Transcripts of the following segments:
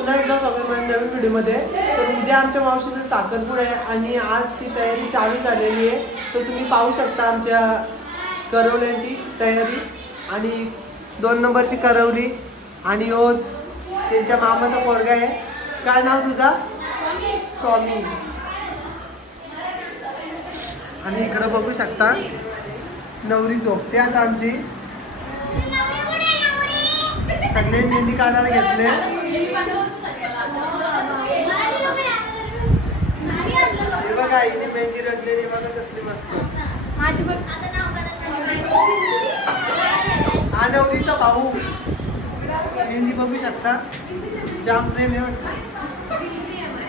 पुन्हा एकदा स्वागत माझ्या नवीन व्हिडिओमध्ये. तर उद्या आमच्या मावशीचं साखरपुडा आहे आणि आज ती तयारी चालू झालेली आहे. तर तुम्ही पाहू शकता आमच्या करवल्यांची तयारी आणि दोन नंबरची करवली आणि हो त्यांच्या मामाचा पोरगा आहे. काय नाव तुझा? स्वामी. आणि इकडं बघू शकता नवरी झोपते आता आमची. सगळे मेहंदी काढायला घेतले. बघा हिने मेहंदी रचलेली बघा कसली मस्त. हा नवरीचा भाऊ. मेहंदी बघू शकता. जाम प्रेम आहे वाटतं.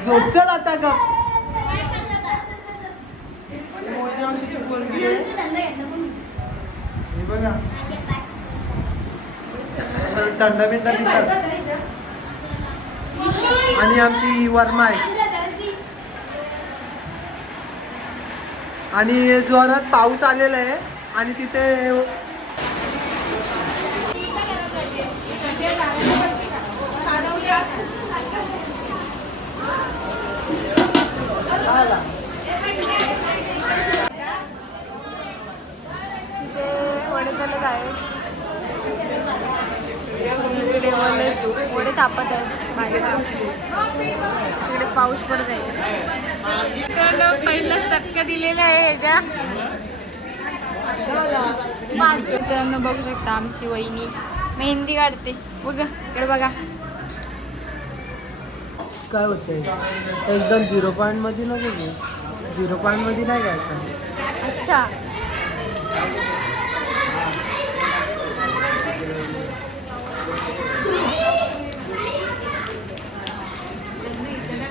झोप चल आता मोठी आमची पोरगी आहे. हे बघा. थंड बिंड पितात. आणि आमची वर्मा आहे आणि जोरात पाऊस आलेला आहे आणि तिथे आला. तिथे वडे चालत आहे तिकडे वडे वडे तापत बाजूला तिकडे पाऊस पडत आहे मित्रांनो पहिलाच चटका दिलेला आहे याच्या मित्रांनो बघू शकता आमची वहिनी. मेहंदी काढते. बघा इकडे बघा. काय होतंय? एकदम झिरो पॉईंटमध्ये नको झिरो पॉईंटमध्ये नाही घ्यायचं. अच्छा.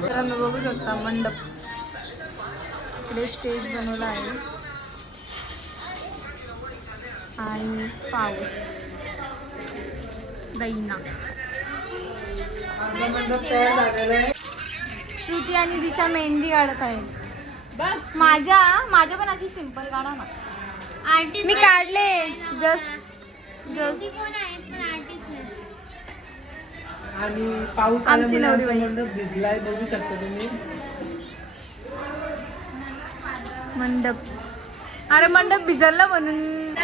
मित्रांनो बघू शकता मंडप. इकडे स्टेज बनवला आहे. आणि पाऊस दैना. मंडप तयार झालेला आहे. श्रुती आणि दिशा मेहंदी काढत आहे माझ्या माझ्या पण अशी सिंपल काढा ना. मी काढले. जस्ट जस्ट आणि पाऊस आमची नवरी बाई. मंडप भिजलाय बघू शकता तुम्ही मंडप अरे मंडप भिजला म्हणून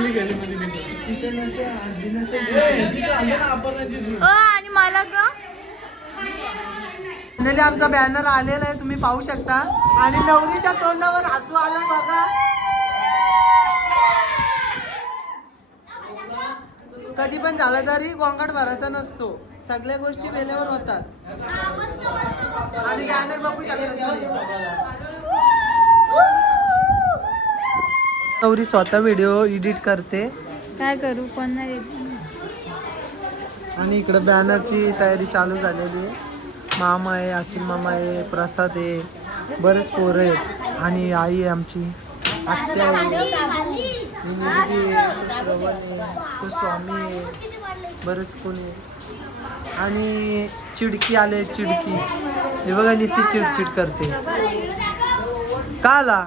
तिथे नसेल, आधी नसेल. अ आणि मला ग फायनली आमचा बॅनर आलेला आहे तुम्ही पाहू शकता. आणि नवरीच्या तोंडावर हसू आलं बघा. कधी पण झालं तरी गोंगाट भरायचा नसतो. सगळ्या गोष्टी वेळेवर होतात. आणि बॅनर बघू शकता. नवरी स्वतः व्हिडिओ एडिट करते. काय करू? देत. आणि इकडे बॅनरची तयारी चालू झालेली आहे. मामा आहे अखिल मामा आहे प्रसाद आहे बरेच पोरं आहेत. आणि आई आहे आमची. आत्या आहे. आहे, आहे. स्वामी आहे. बरेच कोणी आणि चिडकी आले चिडकी. हे बघा निस्ती चिडचिड करते. का आला?